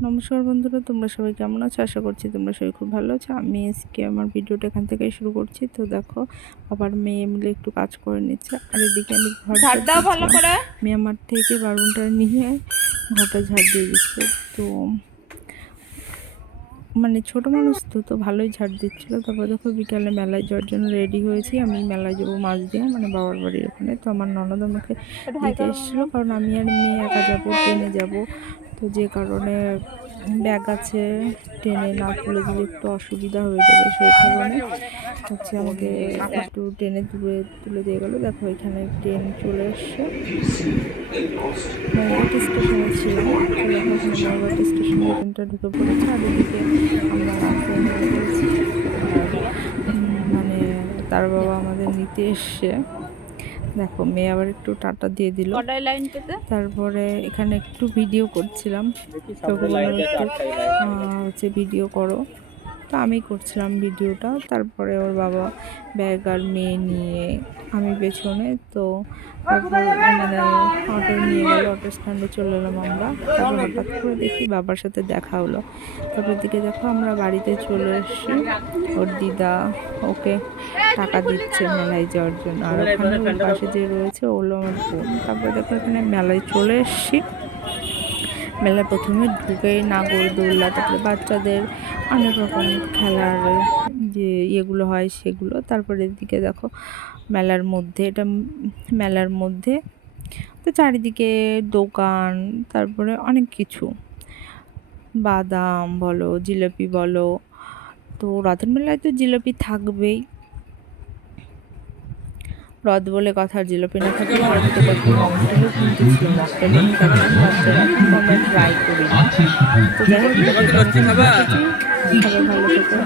নমস্কার বন্ধুরা, তোমরা সবাই কেমন আছো? আশা করছি তোমরা সবাই খুব ভালো আছো। আমি আজকে আমার ভিডিওটা এখান থেকে শুরু করছি। তো দেখো, আবার মেয়ে মিলে একটু কাজ করে নিচ্ছে, আর এদিকে আমি ঘর ঝাড় দিচ্ছিলাম। মেয়ে আমার থেকে বারুনটা নিয়ে ঘরটা ঝাড় দিয়ে দিচ্ছে। তো মানে ছোট মানুষ তো ভালোই ঝাড় দিচ্ছিলো। তারপর দেখো বিকালে মেলায় যাওয়ার জন্য রেডি হয়েছি। আমি মেলায় যাবো মাছ দিয়ে, মানে বাবার বাড়ির ওখানে। তো আমার ননদ আমাকে দিতে এসেছিলো, কারণ আমি আর মেয়ে একা যাবো, ট্রেনে যাব। তো যে কারণে ব্যাগ আছে, ট্রেনে না তুলে দিলে একটু অসুবিধা হয়ে যাবে, সেই কারণে হচ্ছে আমাকে একটু ট্রেনে তুলে দিয়ে গেলো। দেখো এখানে ট্রেন চলে এসছে, নৌঘাট স্টেশনে ছিলাম। তো দেখো এখানে নৌঘাট স্টেশনে ট্রেনটা ঢুকে পড়েছে, আর এদিকে আমরা রাস্তায় নেমে পড়েছি। আর মানে তার বাবা আমাদের নিতে এসছে। দেখো মেয়ে আবার একটু টাটা দিয়ে দিল। তারপরে এখানে একটু ভিডিও করছিলাম, তোকে বললাম একটু হচ্ছে ভিডিও করো। তো আমি করছিলাম ভিডিওটা। তারপরে ওর বাবা ব্যাগ আর মেয়ে নিয়ে, আমি পেছনে। তো তারপর মানে অটো নিয়ে গেল, অটো স্ট্যান্ডে চলে এলাম আমরা। তারপর হঠাৎ করে দেখি বাবার সাথে দেখা হলো। তারপর দিকে দেখো আমরা বাড়িতে চলে এসেছি। ওর দিদা ওকে টাকা দিচ্ছে মেলায় যাওয়ার জন্য, আর ওখানে ওর পাশে যে রয়েছে ওগুলো আমার বোন। তারপরে দেখো এখানে মেলায় চলে এসেছি। মেলায় প্রথমে ঢুকেই নাগরদোল্লা, তারপরে বাচ্চাদের অনেক রকম খেলার যে ইয়েগুলো হয় সেগুলো। তারপরে এদিকে দেখো মেলার মধ্যে, এটা মেলার মধ্যে তো চারিদিকে দোকান, তারপরে অনেক কিছু, বাদাম বলো, জিলাপি বলো। তো রথের মেলায় তো জিলাপি থাকবেই, রথ বলে কথা, জিলাপি না থাকলে বাড়িতে দেখো মকটেলও কিন্তু ছিল, মকটেলও খাচ্ছি বাচ্চারা, কিন্তু আমরা ট্রাই করি। তো যাই হোক, সবাই ভালো থেকো।